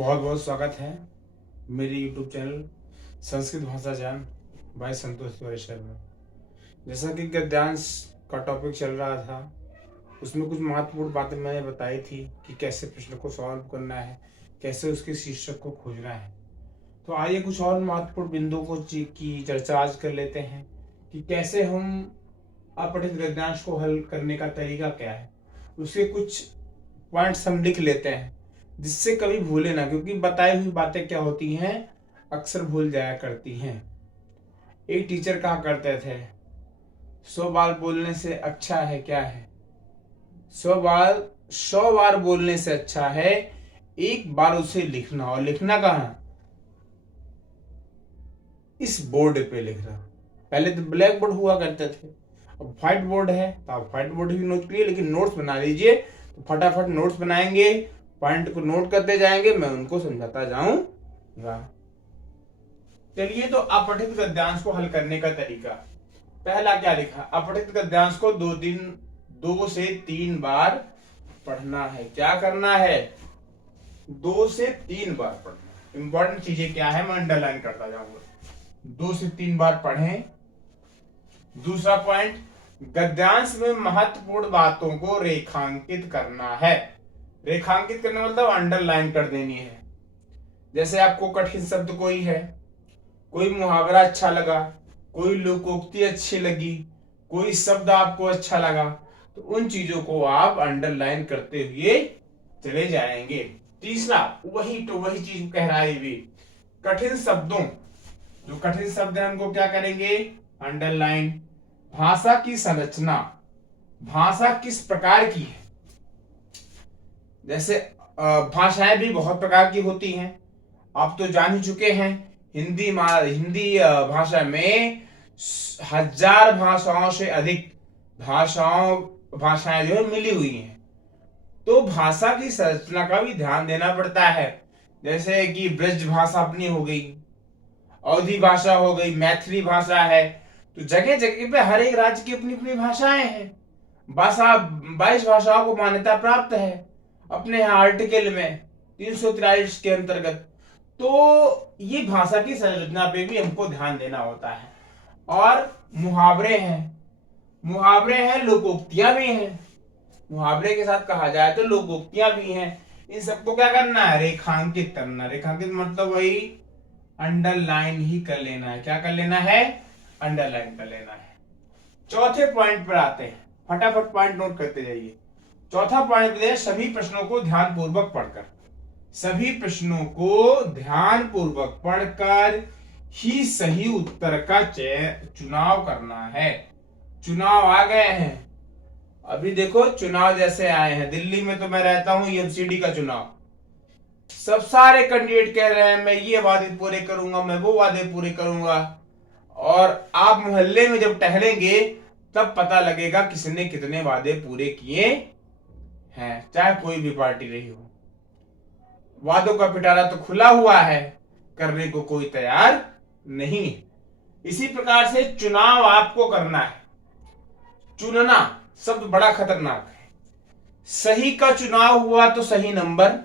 बहुत बहुत स्वागत है मेरे YouTube चैनल संस्कृत भाषा ज्ञान बाय संतोष तिवारी में। जैसा कि गद्यांश का टॉपिक चल रहा था, उसमें कुछ महत्वपूर्ण बातें मैंने बताई थी कि कैसे प्रश्न को सॉल्व करना है, कैसे उसके शीर्षक को खोजना है। तो आइए कुछ और महत्वपूर्ण बिंदुओं की चर्चा आज कर लेते हैं कि कैसे हम अपठित गद्यांश को हल करने का तरीका क्या है। उसके कुछ पॉइंट्स हम लिख लेते हैं जिससे कभी भूले ना, क्योंकि बताई हुई बातें क्या होती हैं, अक्सर भूल जाया करती हैं। एक टीचर कहा करते थे, 100 बार बोलने से अच्छा है क्या है, 100 बार बोलने से अच्छा है एक बार उसे लिखना। और लिखना कहाँ? इस बोर्ड पे लिखना। पहले तो ब्लैक बोर्ड हुआ करते थे, अब व्हाइट बोर्ड है, तो आप व्हाइट बोर्ड भी नोट करिए, लेकिन नोट्स बना लीजिए। तो फटाफट नोट्स बनाएंगे, पॉइंट को नोट करते जाएंगे, मैं उनको समझाता जाऊंगा। चलिए, तो अपठित गद्यांश को हल करने का तरीका। पहला क्या लिखा? अपठित गद्यांश को 2 से 3 बार पढ़ना है। क्या करना है? 2 से 3 बार पढ़ना। इंपॉर्टेंट चीजें क्या है, मैं अंडरलाइन करता जाऊंगा। 2 से 3 बार पढ़ें। दूसरा पॉइंट, गद्यांश में महत्वपूर्ण बातों को रेखांकित करना है। रेखांकित करने मतलब अंडरलाइन कर देनी है। जैसे आपको कठिन शब्द कोई है, कोई मुहावरा अच्छा लगा, कोई लोकोक्ति अच्छी लगी, कोई शब्द आपको अच्छा लगा, तो उन चीजों को आप अंडरलाइन करते हुए चले जाएंगे। तीसरा, वही चीज कह रहा है भी, कठिन शब्दों, जो कठिन शब्द है उनको क्या करेंगे? अंडरलाइन। भाषा की संरचना, भाषा किस प्रकार की है। जैसे भाषाएं भी बहुत प्रकार की होती हैं, आप तो जान ही चुके हैं। हिंदी भाषा में 1000 भाषाओं से अधिक भाषाएं जो है मिली हुई हैं। तो भाषा की संरचना का भी ध्यान देना पड़ता है। जैसे कि ब्रज भाषा अपनी हो गई, अवधी भाषा हो गई, मैथिली भाषा है। तो जगह जगह पे हर एक राज्य की अपनी अपनी भाषाएं हैं। 22 भाषाओं को मान्यता प्राप्त है अपने यहाँ आर्टिकल में 343 के अंतर्गत। तो ये भाषा की संरचना पे भी हमको ध्यान देना होता है। और मुहावरे हैं, लोकोक्तियां भी हैं। मुहावरे के साथ कहा जाए तो लोकोक्तियां भी हैं। इन सबको क्या करना है? रेखांकित करना। रेखांकित मतलब वही अंडरलाइन ही कर लेना है। क्या कर लेना है? अंडरलाइन कर लेना है। चौथे पॉइंट पर आते हैं, फटाफट पॉइंट नोट करते जाइए। चौथा पॉइंट है, सभी प्रश्नों को ध्यानपूर्वक पढ़कर। सभी प्रश्नों को ध्यानपूर्वक पढ़कर ही सही उत्तर का चुनाव करना है। चुनाव आ गए हैं, अभी देखो चुनाव जैसे आए हैं। दिल्ली में तो मैं रहता हूं, एमसीडी का चुनाव, सब सारे कैंडिडेट कह रहे हैं मैं ये वादे पूरे करूंगा, मैं वो वादे पूरे करूंगा। और आप मोहल्ले में जब टहलेंगे तब पता लगेगा किसने कितने वादे पूरे किए हैं, चाहे कोई भी पार्टी रही हो। वादों का पिटारा तो खुला हुआ है, करने को कोई तैयार नहीं है। इसी प्रकार से चुनाव आपको करना है। चुनना शब्द बड़ा खतरनाक है। सही का चुनाव हुआ तो सही नंबर,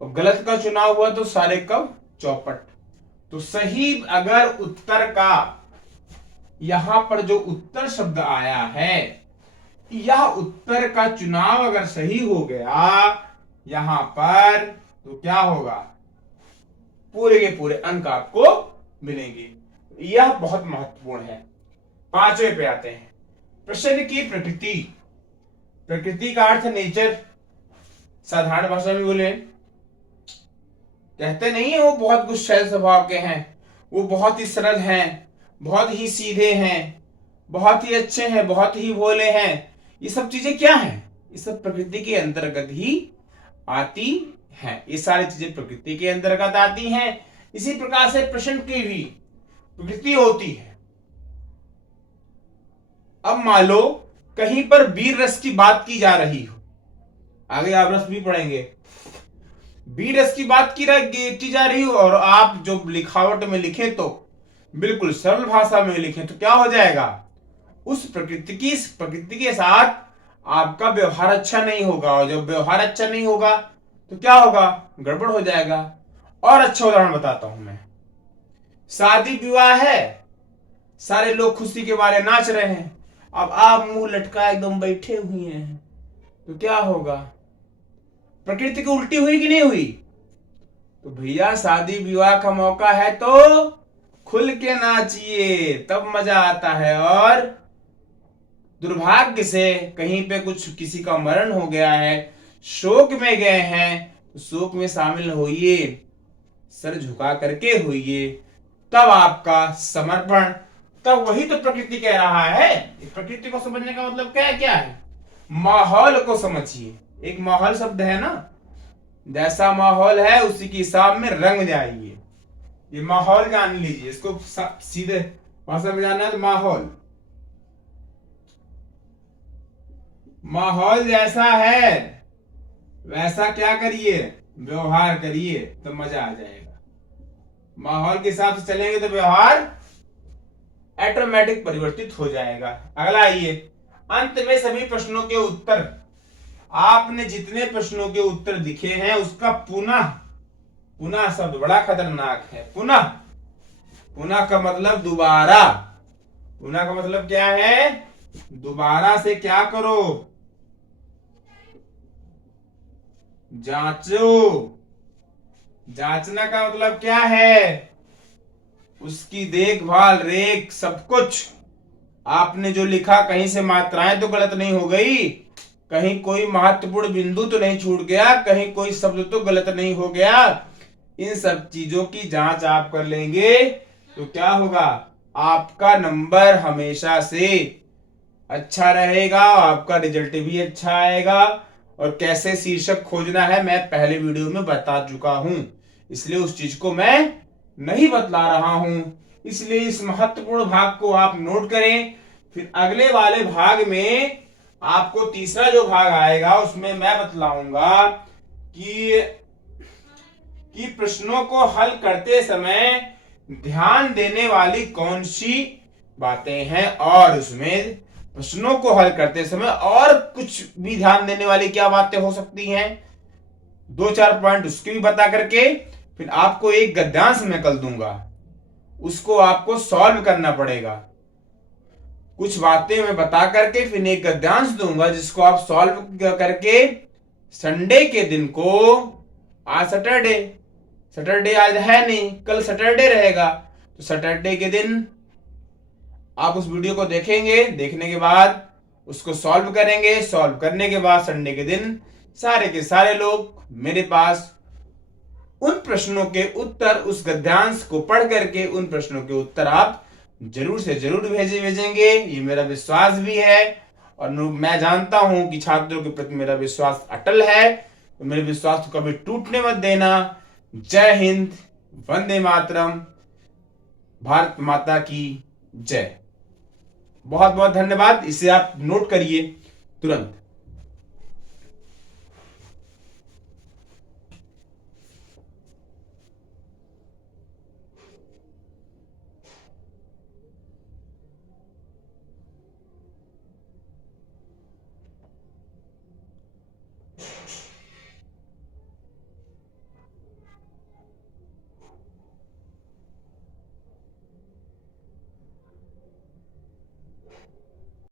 और गलत का चुनाव हुआ तो सारे कब चौपट। तो सही अगर उत्तर का, यहां पर जो उत्तर शब्द आया है, यह उत्तर का चुनाव अगर सही हो गया यहां पर, तो क्या होगा? पूरे के पूरे अंक आपको मिलेंगे। यह बहुत महत्वपूर्ण है। पांचवें पे आते हैं, प्रश्न की प्रकृति। प्रकृति का अर्थ नेचर। साधारण भाषा में बोले, कहते नहीं है वो बहुत गुस्सैल स्वभाव के हैं, वो बहुत ही सरल हैं, बहुत ही सीधे हैं, बहुत ही अच्छे हैं, बहुत ही भोले हैं। ये सब चीजें क्या हैं? ये सब प्रकृति के अंतर्गत ही आती हैं। ये सारी चीजें प्रकृति के अंतर्गत आती हैं। इसी प्रकार से प्रश्न की भी प्रकृति होती है। अब मान लो कहीं पर वीर रस की बात की जा रही हो, आगे आप रस भी पढ़ेंगे। वीर रस की बात की जा रही हो और आप जो लिखावट में लिखे तो बिल्कुल सरल भाषा में लिखे, तो क्या हो जाएगा? उस प्रकृति के साथ आपका व्यवहार अच्छा नहीं होगा, और जब व्यवहार अच्छा नहीं होगा तो क्या होगा? गड़बड़ हो जाएगा। और अच्छा उदाहरण बताता हूं मैं। शादी विवाह है, सारे लोग खुशी के मारे नाच रहे हैं, अब आप मुंह लटका एकदम बैठे हुए हैं, तो क्या होगा? प्रकृति की उल्टी हुई कि नहीं हुई? तो भैया शादी विवाह का मौका है तो खुल के नाचिए, तब मजा आता है। और दुर्भाग्य से कहीं पे कुछ किसी का मरण हो गया है, शोक में गए हैं, तो शोक में शामिल होइए, सर झुका करके होइए, तब आपका समर्पण, तब वही तो प्रकृति कह रहा है। प्रकृति को समझने का मतलब क्या है? माहौल को समझिए। एक माहौल शब्द है ना, जैसा माहौल है उसी के हिसाब में रंग जाइए। ये माहौल जान लीजिए, इसको सीधे भाषा में जानना है तो माहौल जैसा है वैसा क्या करिए, व्यवहार करिए, तो मजा आ जाएगा। माहौल के हिसाब से चलेंगे तो व्यवहार ऑटोमेटिक परिवर्तित हो जाएगा। अगला आइए, अंत में सभी प्रश्नों के उत्तर, आपने जितने प्रश्नों के उत्तर दिखे हैं उसका पुनः शब्द बड़ा खतरनाक है। पुनः का मतलब दोबारा। पुनः का मतलब क्या है? दोबारा से क्या करो? जांचो। जांचना का मतलब क्या है? उसकी देखभाल, रेख, सब कुछ। आपने जो लिखा कहीं से मात्राएं तो गलत नहीं हो गई, कहीं कोई महत्वपूर्ण बिंदु तो नहीं छूट गया, कहीं कोई शब्द तो गलत नहीं हो गया। इन सब चीजों की जांच आप कर लेंगे तो क्या होगा? आपका नंबर हमेशा से अच्छा रहेगा, आपका रिजल्ट भी अच्छा आएगा। और कैसे शीर्षक खोजना है मैं पहले वीडियो में बता चुका हूं, इसलिए उस चीज को मैं नहीं बतला रहा हूं। इसलिए इस महत्वपूर्ण भाग को आप नोट करें। फिर अगले वाले भाग में आपको तीसरा जो भाग आएगा उसमें मैं बतलाऊंगा कि प्रश्नों को हल करते समय ध्यान देने वाली कौन सी बातें हैं, और उसमें प्रश्नों को हल करते समय और कुछ भी ध्यान देने वाली क्या बातें हो सकती हैं, 2-4 पॉइंट उसके भी बता करके फिर आपको एक गद्यांश मैं कल दूंगा, उसको आपको सॉल्व करना पड़ेगा। कुछ बातें मैं बता करके फिर एक गद्यांश दूंगा जिसको आप सॉल्व करके संडे के दिन को, आज सैटरडे आज है नहीं, कल सैटरडे रहेगा, तो सैटरडे के दिन आप उस वीडियो को देखेंगे, देखने के बाद उसको सॉल्व करेंगे, सॉल्व करने के बाद संडे के दिन सारे के सारे लोग मेरे पास उन प्रश्नों के उत्तर, उस गद्यांश को पढ़ करके उन प्रश्नों के उत्तर आप जरूर से जरूर भेजेंगे। ये मेरा विश्वास भी है और मैं जानता हूं कि छात्रों के प्रति मेरा विश्वास अटल है, तो मेरे विश्वास को कभी टूटने मत देना। जय हिंद, वंदे मातरम, भारत माता की जय। बहुत बहुत धन्यवाद। इसे आप नोट करिए तुरंत।